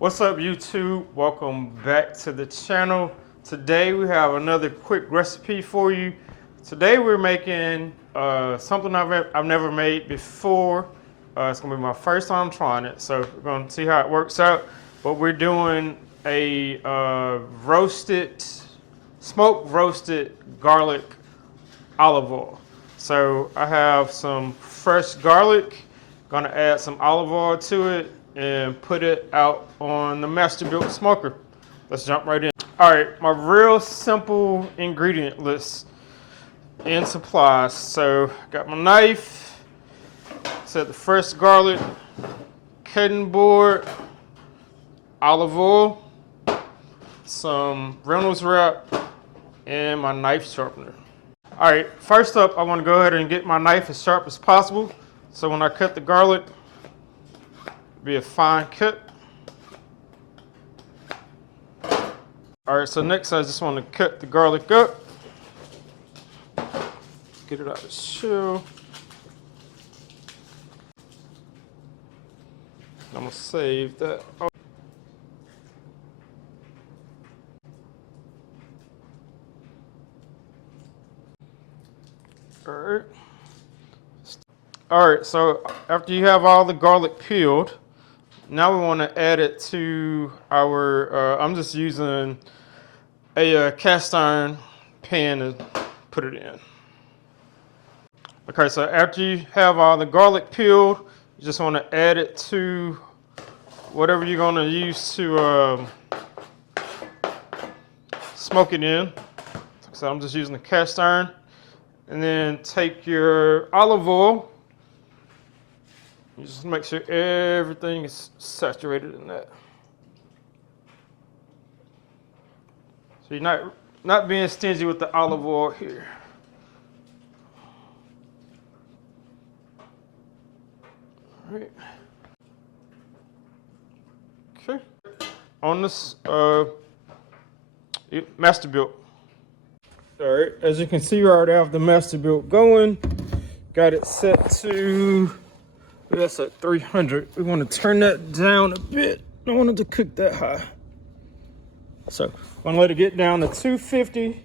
What's up, YouTube? Welcome back to the channel. Today we have another quick recipe for you. Today we're making something I've never made before. It's gonna be my first time trying it, so we're gonna see how it works out. But we're doing a smoked roasted garlic olive oil. So I have some fresh garlic, gonna add some olive oil to it and put it out on the Masterbuilt smoker. Let's jump right in. All right, my real simple ingredient list and supplies. So got my knife, set the fresh garlic, cutting board, olive oil, some Reynolds wrap, and my knife sharpener. All right, first up, I want to go ahead and get my knife as sharp as possible. So when I cut the garlic, be a fine cut. All right, so next I just want to cut the garlic up. Get it out of the shell. I'm gonna save that. All right, so after you have all the garlic peeled, now we want to add it to our, I'm just using a cast iron pan to put it in. Okay, so after you have all the garlic peeled, you just want to add it to whatever you're going to use to smoke it in. So I'm just using the cast iron. And then take your olive oil. You just make sure everything is saturated in that. So you're not being stingy with the olive oil here. All right. Okay. On this Masterbuilt. All right, as you can see, we already have the Masterbuilt going. Got it set to, that's at 300. We want to turn that down a bit. I don't want it to cook that high. So I'm gonna let it get down to 250.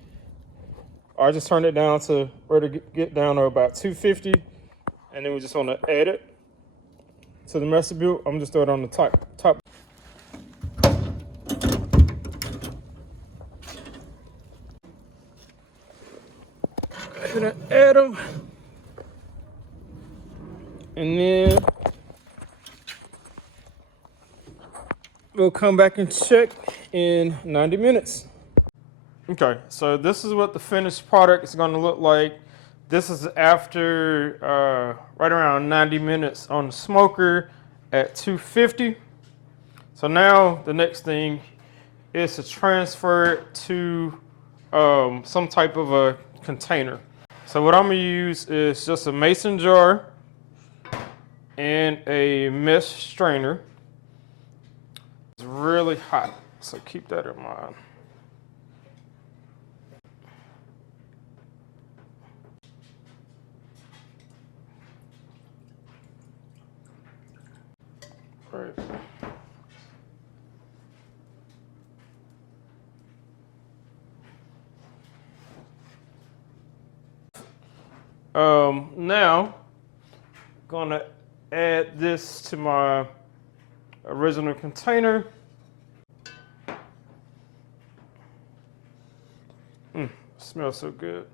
Or I just turn it down to where to get down to about 250. And then we just want to add it to the Masterbuilt. I'm just throwing it on the top. Gonna add them, and then we'll come back and check in 90 minutes. Okay, so this is what the finished product is going to look like. This is after right around 90 minutes on the smoker at 250. So now the next thing is to transfer it to some type of a container. So what I'm gonna use is just a mason jar and a mesh strainer. It's really hot, so keep that in mind. All right. Now, gonna add this to my original container. Smells so good.